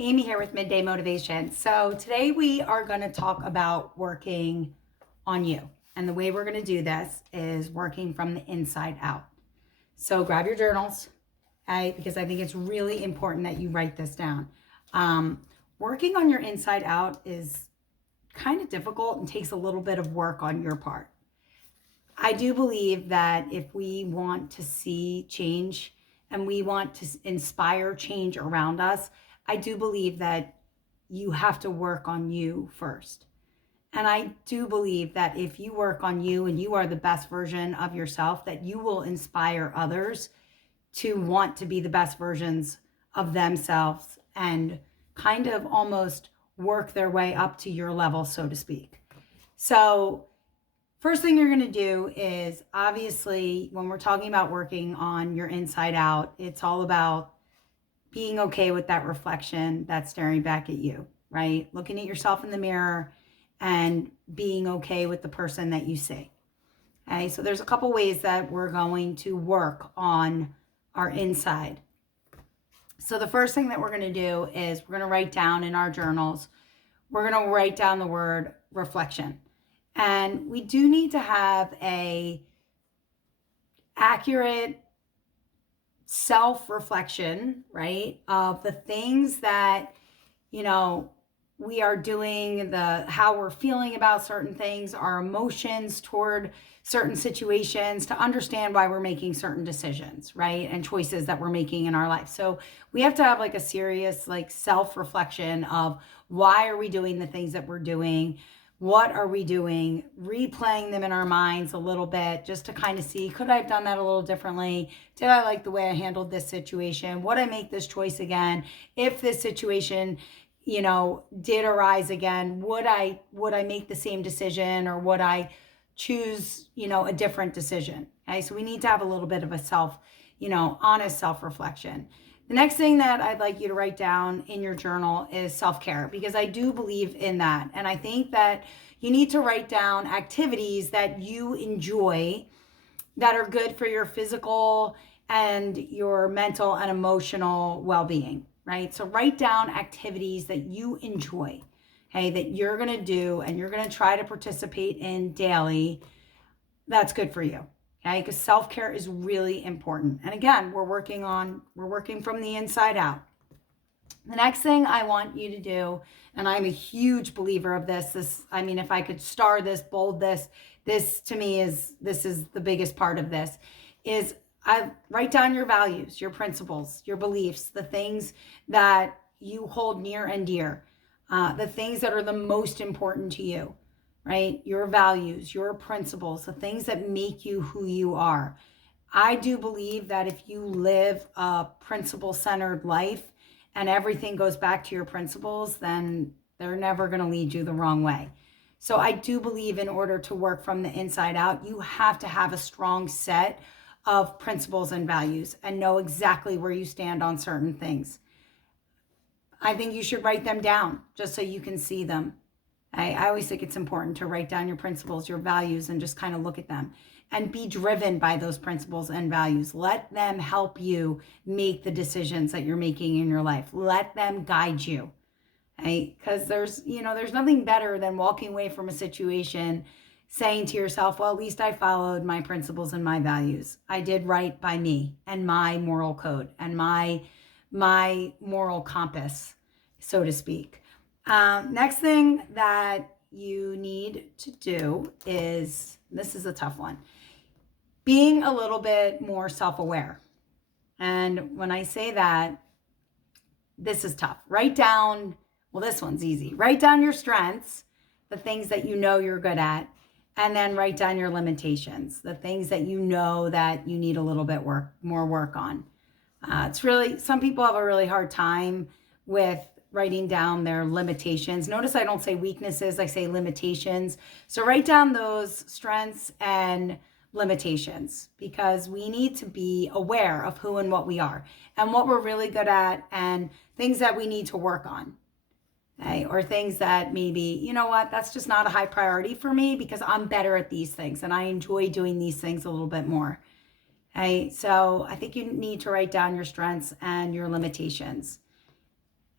Amy here with Midday Motivation. So today we are going to talk about working on you. And the way we're going to do this is working from the inside out. So grab your journals, okay, because I think it's really important that you write this down. Working on your inside out is kind of difficult and takes a little bit of work on your part. I do believe that if we want to see change and we want to inspire change around us, I do believe that you have to work on you first. And I do believe that if you work on you and you are the best version of yourself, that you will inspire others to want to be the best versions of themselves and kind of almost work their way up to your level, so to speak. So first thing you're going to do is, obviously, when we're talking about working on your inside out, it's all about being okay with that reflection that's staring back at you, right? Looking at yourself in the mirror and being okay with the person that you see. Okay, so there's a couple ways that we're going to work on our inside. So the first thing that we're going to do is we're going to write down in our journals, we're going to write down the word reflection. And we do need to have a accurate self-reflection, right, of the things that, we are doing, how we're feeling about certain things, our emotions toward certain situations, to understand why we're making certain decisions, right, and choices that we're making in our life. So we have to have like a serious self-reflection of why are we doing the things that we're doing, what are we doing, replaying them in our minds a little bit just to kind of see, could I have done that a little differently? Did I like the way I handled this situation? Would I make this choice again? If this situation, did arise again, would I make the same decision, or would I choose, a different decision? Okay, so we need to have a little bit of a honest self-reflection. The next thing that I'd like you to write down in your journal is self-care, because I do believe in that. And I think that you need to write down activities that you enjoy that are good for your physical and your mental and emotional well-being, right? So write down activities that you enjoy, okay, that you're going to do and you're going to try to participate in daily. That's good for you. Okay, because self-care is really important. And again, we're working from the inside out. The next thing I want you to do, and I'm a huge believer of this, if I could star this, bold this to me is the biggest part of this, is I write down your values, your principles, your beliefs, the things that you hold near and dear, the things that are the most important to you, right? Your values, your principles, the things that make you who you are. I do believe that if you live a principle-centered life and everything goes back to your principles, then they're never going to lead you the wrong way. So I do believe in order to work from the inside out, you have to have a strong set of principles and values and know exactly where you stand on certain things. I think you should write them down just so you can see them. I always think it's important to write down your principles, your values, and just kind of look at them and be driven by those principles and values. Let them help you make the decisions that you're making in your life. Let them guide you, right? Because there's nothing better than walking away from a situation saying to yourself, well, at least I followed my principles and my values. I did right by me and my moral code and my moral compass, so to speak. Next thing that you need to do is, this is a tough one, being a little bit more self-aware. And when I say that, this is tough. Write down, well, this one's easy. Write down your strengths, the things that you know you're good at, and then write down your limitations, the things that you know that you need a little bit more work on. It's really, some people have a really hard time with writing down their limitations. Notice I don't say weaknesses, I say limitations. So write down those strengths and limitations, because we need to be aware of who and what we are and what we're really good at and things that we need to work on. Okay? Or things that maybe, that's just not a high priority for me because I'm better at these things and I enjoy doing these things a little bit more. Okay? So I think you need to write down your strengths and your limitations.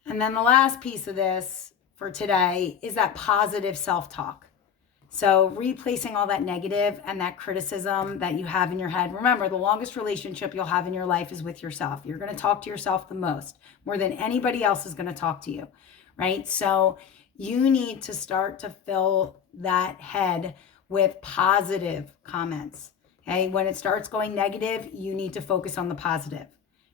And then the last piece of this for today is that positive self-talk. So replacing all that negative and that criticism that you have in your head. Remember, the longest relationship you'll have in your life is with yourself. You're going to talk to yourself the most, more than anybody else is going to talk to you, right? So you need to start to fill that head with positive comments. Okay, when it starts going negative, you need to focus on the positive,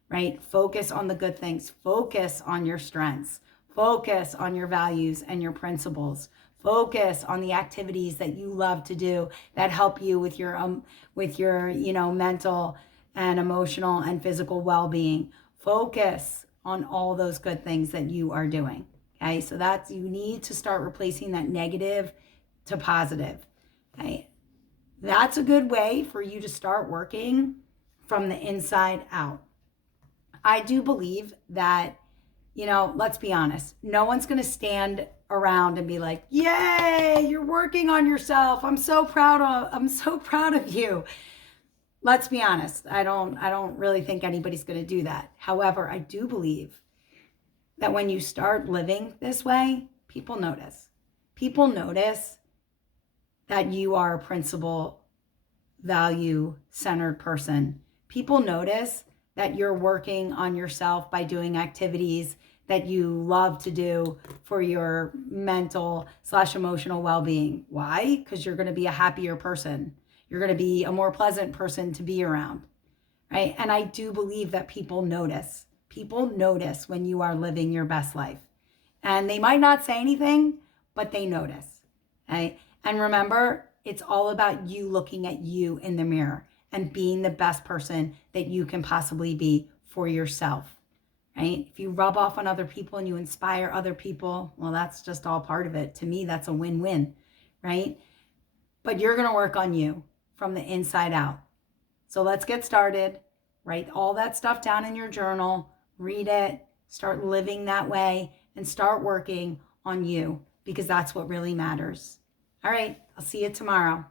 right? Focus on the good things. Focus on your strengths. Focus on your values and your principles. Focus on the activities that you love to do that help you with your mental and emotional and physical well-being. Focus on all those good things that you are doing. Okay, so that's, you need to start replacing that negative to positive. Okay, that's a good way for you to start working from the inside out. I do believe that, let's be honest, no one's going to stand around and be like, "Yay, you're working on yourself. I'm so proud of you." Let's be honest. I don't really think anybody's going to do that. However, I do believe that when you start living this way, people notice. People notice that you are a principle, value-centered person. People notice that you're working on yourself by doing activities that you love to do for your mental/emotional well-being. Why? Because you're going to be a happier person. You're going to be a more pleasant person to be around, right? And I do believe that people notice. People notice when you are living your best life. And they might not say anything, but they notice, right? And remember, it's all about you looking at you in the mirror and being the best person that you can possibly be for yourself, right? If you rub off on other people and you inspire other people, well, that's just all part of it. To me, that's a win-win, right? But you're going to work on you from the inside out. So let's get started. Write all that stuff down in your journal, read it, start living that way, and start working on you, because that's what really matters. All right, I'll see you tomorrow.